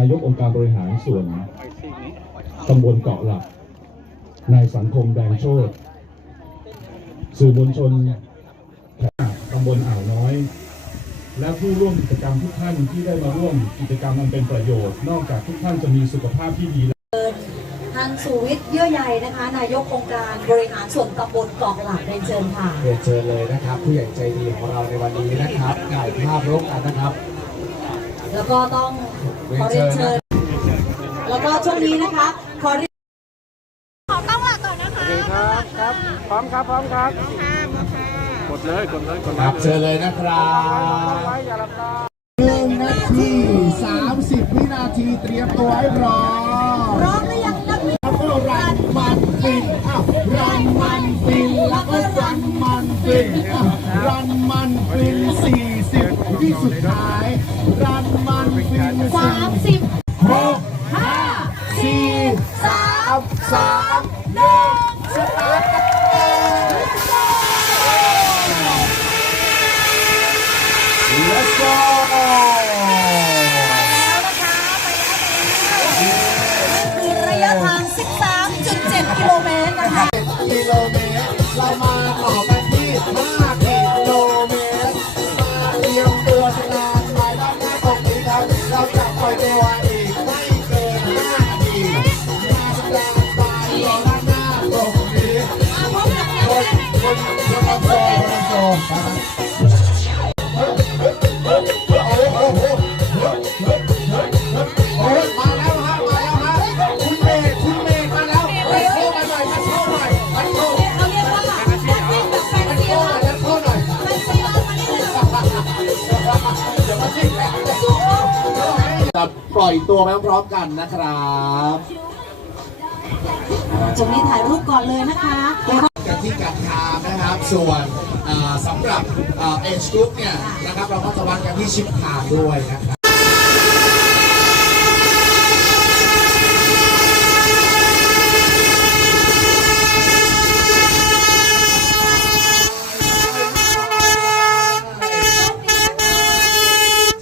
ายกองค์การบริหารส่วนตำบลเกาะหลัก นายสังคมแดงโชตสื่อมวลชนแถบตำบลอ่าวน้อย และผู้ร่วมกิจกรรมทุกท่านที่ได้มาร่วมกิจกรรมอันเป็นประโยชน์ นอกจากทุกท่านจะมีสุขภาพที่ดีท่านสุวิทย์เยื่อใยนะคะ นายกองค์การบริหารส่วนตำบลเกาะหลักเรียนเชิญค่ะเรียนเชิญเลยนะครับ ผู้ใหญ่ใจดีของเราในวันนี้นะครับถ่ายภาพร่วมกันนะครับ แล้วก็ต้องขอเรียนเชิญ แล้วก็ช่วงนี้นะคะ ขอเรียนครับครับ พร้อมครับ พร้อมครับกดเลยกดเลยกดครับเชิญเลยนะครับไว้อย่าหลับตาหนึ่งนาทีสามสิบวินาทีเตรียมตัวให้พร้อมพร้อมหรือยังนักวิ่งแล้วก็รันมันฟินอ้าวรันมันฟิน รันมันฟินสี่สิบที่สุดท้าย รันมันฟินสามสิบหกห้าสี่สามสาม จะปล่อยตัวไปพร้อมๆกันนะครับจุดนี้ถ่ายรูปก่อนเลยนะคะกันที่การทามนะครับ ส่วนอ่าสำหรับเอชกรุ๊ปเนี่ยนะครับเราก็จะวัดกันที่ชิปทามด้วยนะครับ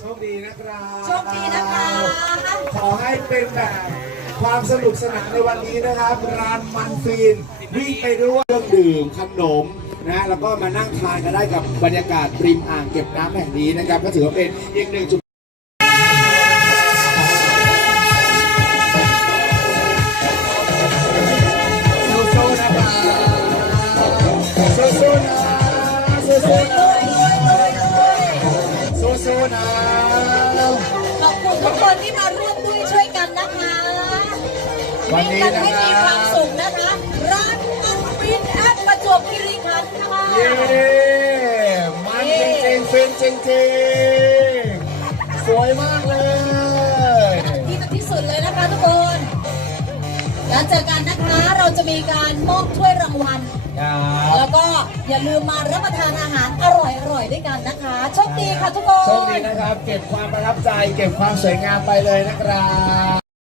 โชคดีนะครับ โชคดีนะคะ ข อให้เป็นแบบความสนุกสนานในวันนี้นะครับ ร้านมันฟีนวิ่งไปด้วยเครื่องดื่มขนมนะแล้วก็มานั่งทานกันได้กับบรรยากาศริมอ่างเก็บน้ำแห่งนี้นะครับ ก็ถือว่าเป็นอีกหนึ่งจุดสู้ๆนะครับสู้ๆนะสู้ๆนะสู้ๆนะขอบคุณทุกคนที่มา วันนี้กันนะให้คมีรัความบสุขนะคะ ร้านอันฟินแอดประจวบคีรีขันธ์ค่ะเย้มันจริงๆฟินจริงๆสวยมากเลยที่ที่สุดเลยนะคะทุกคนแล้วเจอกันนะคะเราจะมีการมอบถ้วยรางวัลครับแล้วก็อย่าลืมมารับประทานอาหารอร่อยๆด้วยกันนะคะ โชคดีค่ะทุกคน โชคดีนะครับ เก็บความประทับใจ เก็บความสวยงามไปเลยนะครับ